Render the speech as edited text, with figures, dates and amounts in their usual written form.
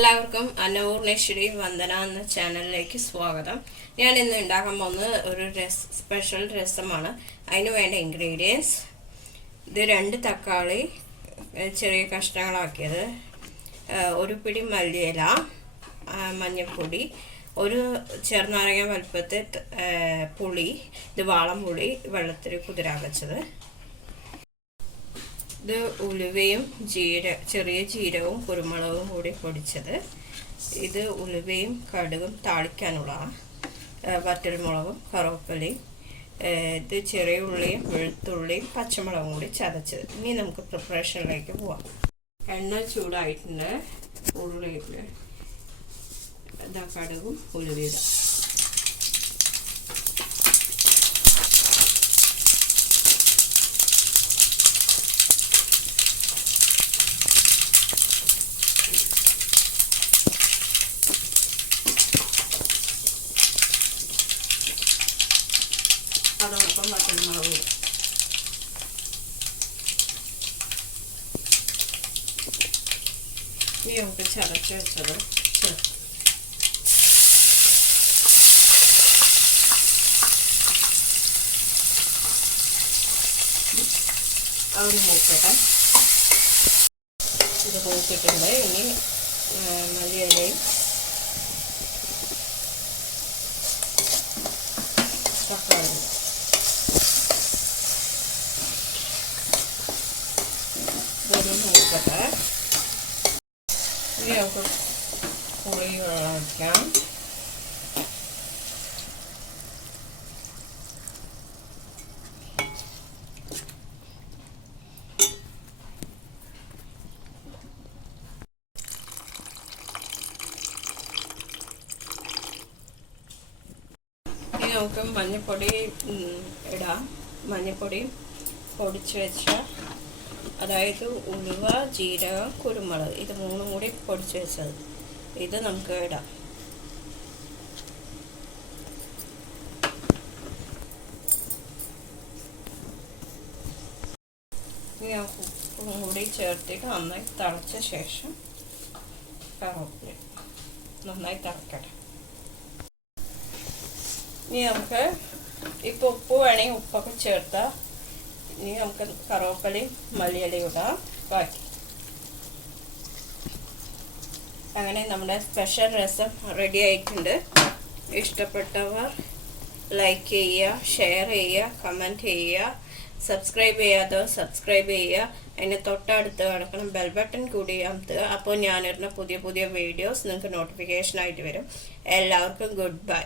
എല്ലാവർക്കും Annapoorneshwari Vandhana എന്ന ചാനലിലേക്ക് സ്വാഗതം. ഞാൻ ഇന്ന് ഉണ്ടാക്കാൻ പോകുന്നത് ഒരു സ്പെഷ്യൽ രസമാണ്. അതിന് വേണ്ട ഇൻഗ്രീഡിയൻസ് ഇത് 2 തക്കാളി ചെറിയ കഷ്ണങ്ങളാക്കിയത്, ഒരു പിടി മല്ലിയില, മഞ്ഞൾപ്പൊടി, ഒരു ചെറുനാരങ്ങ വലുപ്പത്തിൽ പുളി, ഇത് വാളംപുളി വെള്ളത്തിൽ കുതിരാൻ വെച്ചത്, ഇത് ഉലുവയും ചെറിയ ജീരകവും കുരുമുളകും കൂടി പൊടിച്ചത്, ഇത് ഉലുവയും കടുകും താളിക്കാനുള്ളതാണ്, വറ്റൽമുളകും കറുവപ്പലയും, ഇത് ചെറിയ ഉള്ളിയും വെളുത്തുള്ളിയും പച്ചമുളകും കൂടി ചതച്ചത്. ഇനി നമുക്ക് പ്രിപ്പറേഷനിലേക്ക് പോവാം. എണ്ണ ചൂടായിട്ടുണ്ട്. ഉള്ളിയിൽ ഇതാ കടുകും ഉലുവയും അതോടൊപ്പം വറ്റൽമുളക് ഇനി നമുക്ക് ചതച്ച് വെച്ചത് അതൊന്ന് മൂക്കട്ടെ. ഇത് മൂത്തിട്ടുണ്ട്. ഇനി മല്ലിയിലയും തക്കാളി ഇതൊന്ന് മൂക്കട്ടെ. ഇനി നമുക്ക് പുളി ഒഴിക്കാം. നമുക്ക് മഞ്ഞൾപ്പൊടി ഇടാം. മഞ്ഞൾപ്പൊടി പൊടിച്ച് വെച്ച, അതായത് ഉലുവ, ജീരകം, കുരുമുളക്, ഇത് 3 കൂടി പൊടിച്ച് വെച്ചത്, ഇത് നമുക്ക് ഇടാം. ഇനി നമുക്ക് ഉപ്പും കൂടി ചേർത്തിട്ട് നന്നായി തിളച്ച ശേഷം കറിവേപ്പില നന്നായി തിളക്കട്ടെ. ഇനി നമുക്ക് ഇപ്പോൾ ഉപ്പ് വേണമെങ്കിൽ ഉപ്പൊക്കെ ചേർത്താൽ, ഇനി നമുക്ക് കറിവേപ്പിലയും മല്ലിയിലയും ഇടാം ബാക്കി. അങ്ങനെ നമ്മുടെ സ്പെഷ്യൽ രസം റെഡി ആയിട്ടുണ്ട്. ഇഷ്ടപ്പെട്ടവർ ലൈക്ക് ചെയ്യുക, ഷെയർ ചെയ്യുക, കമൻറ്റ് ചെയ്യുക, സബ്സ്ക്രൈബ് ചെയ്യാത്തവർ സബ്സ്ക്രൈബ് ചെയ്യുക. അതിന് തൊട്ടടുത്ത് കിടക്കണം ബെൽ ബട്ടൺ കൂടി അമർത്തുക. അപ്പോൾ ഞാനിടുന്ന പുതിയ വീഡിയോസ് നിങ്ങൾക്ക് നോട്ടിഫിക്കേഷനായിട്ട് വരും. എല്ലാവർക്കും ഗുഡ് ബൈ.